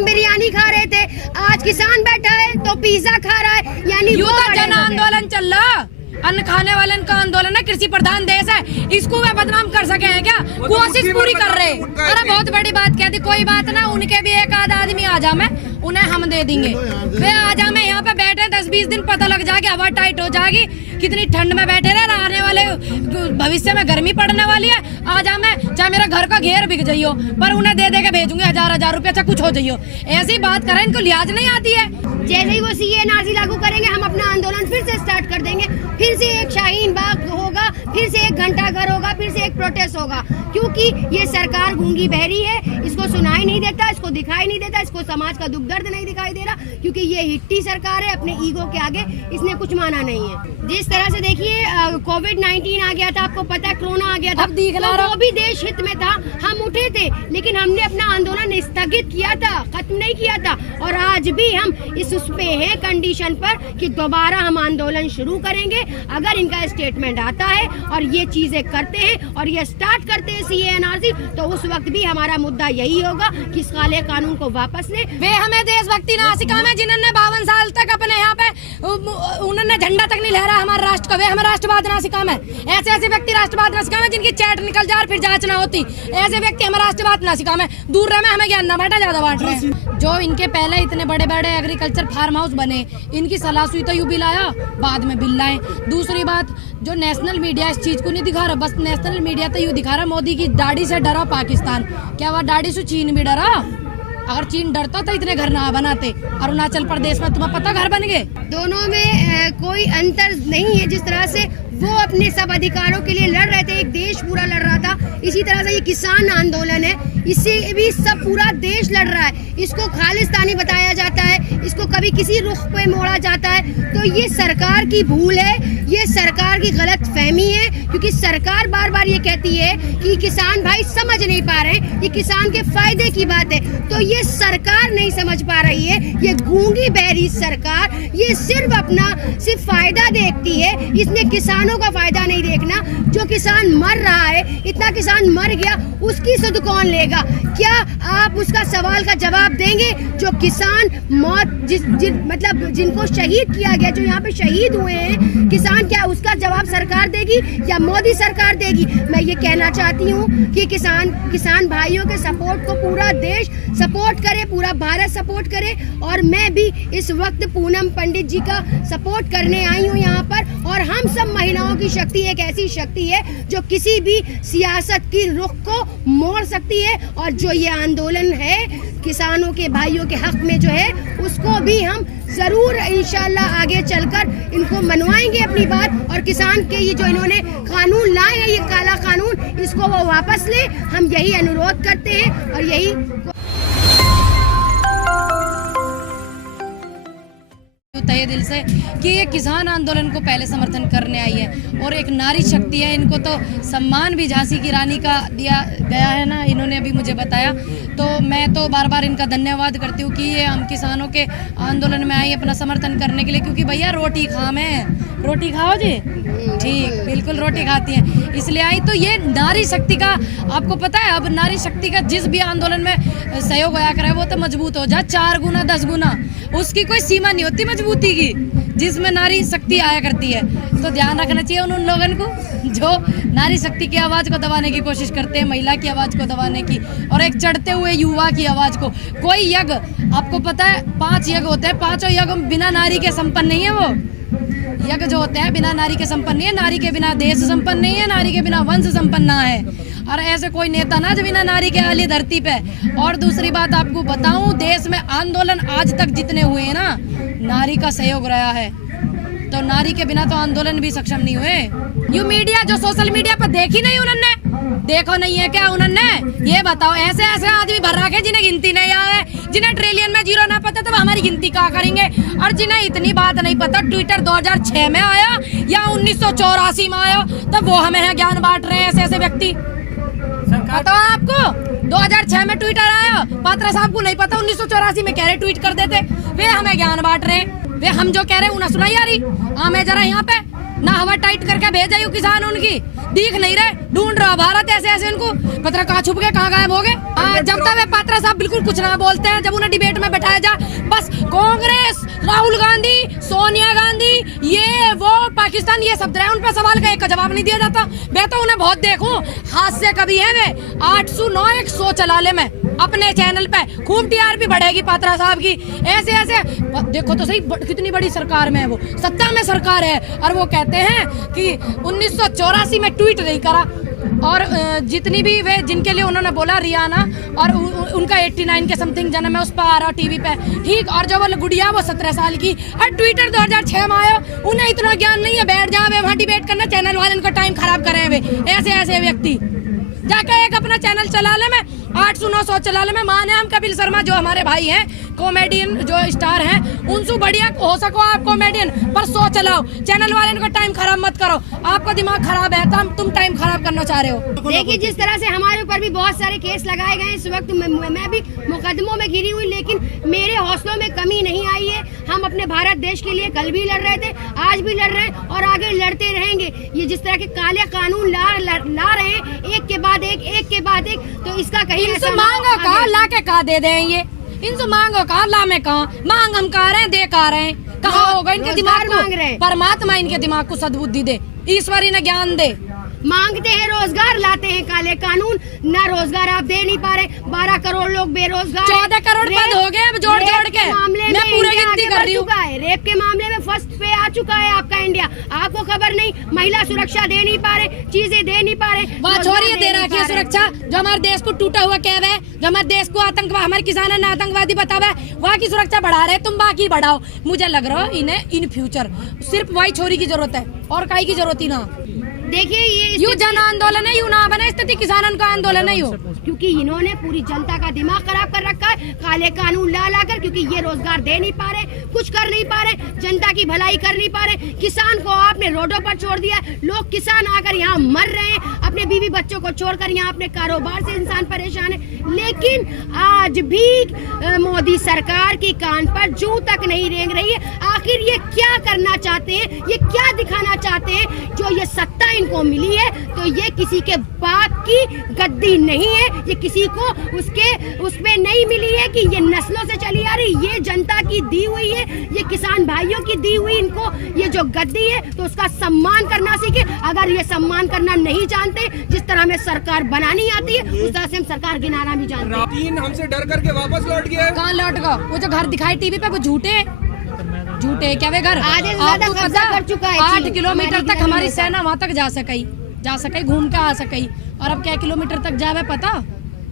हम बिरयानी खा रहे थे, आज किसान बैठा है तो पिज्जा खा रहा है। यानी वो जन आंदोलन चल रहा, अन्न खाने वाले का आंदोलन है, कृषि प्रधान देश है, इसको वे बदनाम कर सके हैं क्या? कोशिश पूरी कर रहे। अरे बहुत बड़ी बात कह दी, कोई बात ना, उनके भी एक आधा आदमी आ जा, मैं उन्हें हम दे देंगे, वे आ जा, मैं यहाँ पे बैठे 10-20 दिन, पता लग जाएगी, हवा टाइट हो जाएगी, कितनी ठंड में बैठे रहे, आने वाले भविष्य में गर्मी पड़ने वाली है, आ जा, मैं चाहे मेरा घर का घेर बिक जाइयो, पर उन्हें दे दे के भेजूंगी 1000-1000 रुपया, चाहे कुछ हो जाइयो। ऐसी बात करें, इनको लिहाज नहीं आती है। जैसे ही वो सीए एनआरसी लागू करेंगे, हम अपना आंदोलन फिर से स्टार्ट कर देंगे, फिर से एक शाहीन बाग होगा, फिर से एक घंटा घर होगा, फिर से एक प्रोटेस्ट होगा, क्योंकि ये सरकार गूंगी बहरी है, इसको सुनाई नहीं देता, इसको दिखाई नहीं देता, इसको समाज का दुख दर्द नहीं दिखाई दे रहा, क्योंकि ये हिट्टी सरकार है, अपने ईगो के आगे इसने कुछ माना नहीं है। जिस तरह से देखिए कोविड-19 आ गया था, आपको पता है, कोरोना आ गया था, तो वो भी देश हित में था, हम उठे थे, लेकिन हमने अपना आंदोलन स्थगित किया था, खत्म नहीं किया था, और आज भी हम इस पे है कंडीशन पर कि दोबारा हम आंदोलन शुरू करेंगे अगर इनका स्टेटमेंट आता है और ये चीजें करते हैं और ये स्टार्ट करते हैं सीए एनआरसी, तो उस वक्त भी हमारा मुद्दा यही होगा कि इस काले कानून को वापस ले। वे हमें देशभक्ति ना सिखाए हैं, जिन्होंने 52 साल तक अपने यहाँ पे उन्होंने झंडा तक नहीं लहरा हमारे राष्ट्र का, वे हमें राष्ट्रवाद ना सिखाए। ऐसे ऐसे व्यक्ति राष्ट्रवाद ना सिखाए जिनकी चैट निकल जाए फिर जांच ना होती, ऐसे व्यक्ति हमें राष्ट्रवाद ना सिखाए। दूर रहे, हमें ज्ञान ना बांटा, ज्यादा बांट रहे हैं। जो इनके पहले इतने बड़े बड़े एग्रीकल्चर फार्म हाउस बने, इनकी सलाह सुई तो यूं लाया, बाद में बिल लाए। दूसरी बात, जो नेशनल मीडिया इस चीज को नहीं दिखा रहा, बस नेशनल मीडिया तो यूं दिखा रहा मोदी की दाढ़ी से डरा पाकिस्तान, क्या वह दाढ़ी से चीन भी डरा? अगर चीन डरता तो इतने घर ना बनाते। अरुणाचल प्रदेश में तुम्हें पता घर बन गए। दोनों में कोई अंतर नहीं है। जिस तरह से वो अपने सब अधिकारों के लिए लड़ रहे थे, एक देश पूरा लड़ रहा था, इसी तरह से ये किसान आंदोलन है, इससे भी सब पूरा देश लड़ रहा है। इसको खालिस्तानी बताया जाता है, इसको कभी किसी रुख पे मोड़ा जाता है, तो ये सरकार की भूल है, ये सरकार की गलत फहमी है, क्योंकि सरकार बार बार ये कहती है कि किसान भाई समझ नहीं पा रहे, ये किसान के फायदे की बात है, तो ये सरकार नहीं समझ पा रही है। ये गूंगी बहरी सरकार, ये सिर्फ फायदा देखती है, इसने किसानों का फायदा नहीं देखना। जो किसान मर रहा है, इतना किसान मर गया, उसकी सुध कौन लेगा? क्या आप उसका सवाल का जवाब देंगे? जो किसान मौत मतलब जिनको शहीद किया गया, जो यहाँ पे शहीद हुए हैं किसान, क्या उसका जवाब सरकार देगी या मोदी सरकार देगी? मैं ये कहना चाहती हूँ कि किसान भाइयों के सपोर्ट को पूरा देश सपोर्ट करे, पूरा भारत सपोर्ट करे, और मैं भी इस वक्त पूनम पंडित जी का सपोर्ट करने आई हूँ यहाँ पर। और हम सब महिलाओं की शक्ति एक ऐसी शक्ति है जो किसी भी सियासत की रुख को मोड़ सकती है, और जो ये आंदोलन है किसानों के भाइयों के हक में जो है, उसको भी हम जरूर इंशाल्लाह आगे चलकर इनको मनवाएंगे अपनी बात। और किसान के ये जो इन्होंने कानून लाए हैं, ये काला कानून, इसको वो वापस ले, हम यही अनुरोध करते हैं। और यही तहे दिल से कि ये किसान आंदोलन को पहले समर्थन करने आई है, और एक नारी शक्ति है, इनको तो सम्मान भी झांसी की रानी का दिया गया है ना, इन्होंने अभी मुझे बताया, तो मैं तो बार बार इनका धन्यवाद करती हूँ कि ये हम किसानों के आंदोलन में आई अपना समर्थन करने के लिए, क्योंकि भैया रोटी रोटी खाओ जी, ठीक, बिल्कुल रोटी खाती हैं, इसलिए आई। तो ये नारी शक्ति का आपको पता है, अब नारी शक्ति का जिस भी आंदोलन में सहयोग आया करे, वो तो मजबूत हो जाए 4 गुना 10 गुना, उसकी कोई सीमा नहीं होती मजबूती की, जिसमें नारी शक्ति आया करती है। तो ध्यान रखना चाहिए उन लोगों को जो नारी शक्ति की आवाज़ को दबाने की कोशिश करते हैं, महिला की आवाज़ को दबाने की, और एक चढ़ते हुए युवा की आवाज़ को। कोई यज्ञ आपको पता है 5 यज्ञ होते हैं, 5 यज्ञ बिना नारी के संपन्न नहीं है। वो यज्ञ जो होते हैं बिना नारी के संपन्न नहीं है, नारी के बिना देश संपन्न नहीं है, नारी के बिना वंश संपन्न ना है, और ऐसे कोई नेता ना जो बिना नारी के आली धरती पे। और दूसरी बात आपको बताऊं, देश में आंदोलन आज तक जितने हुए हैं ना, नारी का सहयोग रहा है, तो नारी के बिना तो आंदोलन भी सक्षम नहीं हुए। यू मीडिया जो सोशल मीडिया पर देखी नहीं उन्होंने, देखो नहीं है क्या उन्होंने? ये बताओ, ऐसे ऐसे आदमी भर रखे जिन्हें गिनती नहीं आवे, जिन्हें ट्रिलियन में 0 ना पता, तो हमारी गिनती क्या करेंगे? और जिन्हें इतनी बात नहीं पता ट्विटर 2006 में आया या 1984 में आया, तब वो हमें ज्ञान बांट रहे हैं ऐसे ऐसे व्यक्ति। बताओ आपको 2006 में ट्विटर आया, पात्रा साहब को नहीं पता, 1984 में कह रहे ट्वीट कर देते, वे हमें ज्ञान बांट रहे हैं। वे हम जो कह रहे हैं उन्हें सुनाई आ रही, मैं जरा यहाँ पे ना हवा टाइट करके भेजा किसान उनकी, दिख नहीं रहे, ढूंढ रहा भारत ऐसे ऐसे इनको पता कहाँ छुप गए, कहाँ गायब हो गए। जब तक वे पात्रा साहब बिल्कुल कुछ ना बोलते हैं, जब उन्हें डिबेट में बैठाया जा, बस कांग्रेस, राहुल गांधी, सोनिया गांधी, ये वो पाकिस्तान, ये सब उन पर सवाल का एक का जवाब नहीं दिया जाता। मैं तो उन्हें बहुत देखूं, हाथ से कभी है वे 809-100 चला ले मैं अपने चैनल पे, खूब टीआरपी बढ़ेगी पात्रा साहब की। ऐसे ऐसे देखो तो सही कितनी बड़ी सरकार में है, वो सत्ता में सरकार है, और वो कहते हैं कि 1984 में ट्वीट नहीं करा, और जितनी भी वे जिनके लिए उन्होंने बोला रियाना, और उनका 89 के समथिंग जन्म है, उस पर आ रहा टीवी पे, ठीक। और जब वो गुड़िया वो 17 साल की, और ट्विटर 2006 में आयो, उन्हें इतना ज्ञान नहीं है, बैठ जावे वहाँ डिबेट करना, चैनल वाले उनका टाइम खराब करे वे ऐसे ऐसे व्यक्ति। जाकर एक अपना चैनल चला ले, मैं 800-900 चला ले, मैं माने हम कपिल शर्मा जो हमारे भाई हैं, कॉमेडियन जो स्टार हैं, उनसे बढ़िया हो सको आप कॉमेडियन, पर 100 चलाओ, चैनल वाले का टाइम खराब मत करो। आपका दिमाग खराब है तो तुम टाइम खराब करना चाह रहे हो। देखिए जिस तरह से हमारे ऊपर भी बहुत सारे केस लगाए गए इस वक्त, मैं भी मुकदमों में घिरी हुई, लेकिन मेरे हौसलों में कमी नहीं आई है। हम अपने भारत देश के लिए कल भी लड़ रहे थे, आज भी लड़ रहे हैं और आगे लड़ते रहेंगे। ये जिस तरह के काले कानून ला रहे हैं एक के बाद एक, तो इसका कहीं इनसे मांगो कहा, ला के कहा दे दें, ये इनसे मांगो कहा, ला में कहा, मांग हम कहा रहे हैं, दे कहा रहे हैं, कहा होगा इनके दिमाग मांग रहे हैं। परमात्मा इनके दिमाग को सद्बुद्धि दे, ईश्वर इन्हें ज्ञान दे। मांगते हैं रोजगार, लाते हैं काले कानून, ना रोजगार आप दे नहीं पा रहे। 12 करोड़ लोग बेरोजगार, 14 करोड़ पद हो गए अब जोड़ जोड़ के, मैं पूरे गिनती कर रही हूँ। रेप के मामले में फर्स्ट पे आ चुका है आपका इंडिया, आपको खबर नहीं। महिला सुरक्षा दे नहीं पा रहे, चीजें दे नहीं पा रहे, वहाँ छोड़िए दे रखी है सुरक्षा, जो हमारे देश को टूटा हुआ कैब है, जो हमारे देश को आतंकवाद, हमारे किसानों ने आतंकवादी बतावा है, वहाँ की सुरक्षा बढ़ा रहे, तुम बाकी बढ़ाओ। मुझे लग रहा है इन्हें इन फ्यूचर सिर्फ वही छोरी की जरूरत है, और काई की जरूरत ही ना। देखिए ये यू जन आंदोलन है, यू ना बने स्थिति किसानों का आंदोलन है, यू क्योंकि इन्होंने पूरी जनता का दिमाग खराब कर रखा है काले कानून ला कर, क्योंकि ये रोजगार दे नहीं पा रहे, कुछ कर नहीं पा रहे, जनता की भलाई कर नहीं पा रहे। किसान को आपने रोडों पर छोड़ दिया, लोग किसान आकर यहाँ मर रहे हैं, अपने बीवी बच्चों को छोड़कर यहाँ अपने कारोबार से इंसान परेशान है। लेकिन आज भी मोदी सरकार की कान पर जूं तक नहीं रेंग रही है। आखिर ये क्या करना चाहते हैं, ये क्या दिखाना चाहते हैं? जो ये सत्ता इनको मिली है तो ये किसी के बाप की गद्दी नहीं है, ये किसी को उसमें नहीं मिली है कि ये नस्लों से चली आ रही, ये जनता की दी हुई है, ये किसान भाइयों की दी हुई इनको ये जो गद्दी है, तो उसका सम्मान करना सीखे। अगर ये सम्मान करना नहीं जानते, जिस तरह में सरकार बनानी आती है उस तरह से हम सरकार गिनाना भी जानते हैं। 3 हमसे डर करके वापस लौट गए। कहाँ लौट गए? वो जो घर दिखाई टीवी पे वो झूठे क्या वे घर आधे से ज्यादा कब्जा कर चुका है। 8 किलोमीटर तक हमारी सेना वहाँ तक जा सके घूम के आ सके, और अब क्या किलोमीटर तक जावे पता?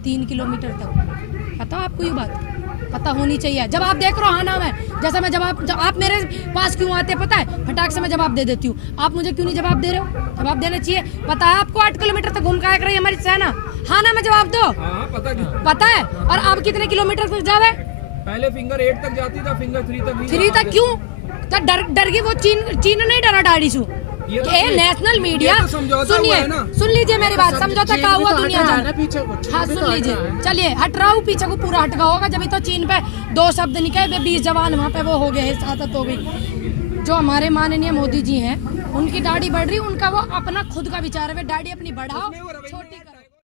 3 किलोमीटर तक। पता आपको ये बात पता होनी चाहिए। जब आप देख रहे हो नाम है, जैसे मैं जब आप मेरे पास क्यों आते पता है? फटाक से मैं जवाब दे देती हूँ, आप मुझे क्यों नहीं जवाब दे रहे हो? जवाब देना चाहिए। पता है आपको 8 किलोमीटर तक घूम के आ रही है हमारी सेना? हाँ ना, मैं जवाब दो। पता है। और अब कितने किलोमीटर तक जावे? पहले फिंगर 8 तक जाती था, फिंगर 3 तक क्यों? तो डर गई वो चीन नहीं डरा डाड़ी सु ये नेशनल मीडिया। सुनिए, सुन लीजिए मेरी बात, समझौता क्या हुआ दुनिया जाने। हाँ सुन लीजिए, चलिए हट रहा हूँ, पीछे को पूरा हट गया होगा। जब तो चीन पे 2 शब्द निकले, 20 जवान वहाँ पे वो हो गए, शहादत हो गई। जो हमारे माननीय मोदी जी हैं, उनकी दाढ़ी बढ़ रही, उनका वो अपना खुद का विचार है, दाढ़ी अपनी बढ़ाओ, छोटी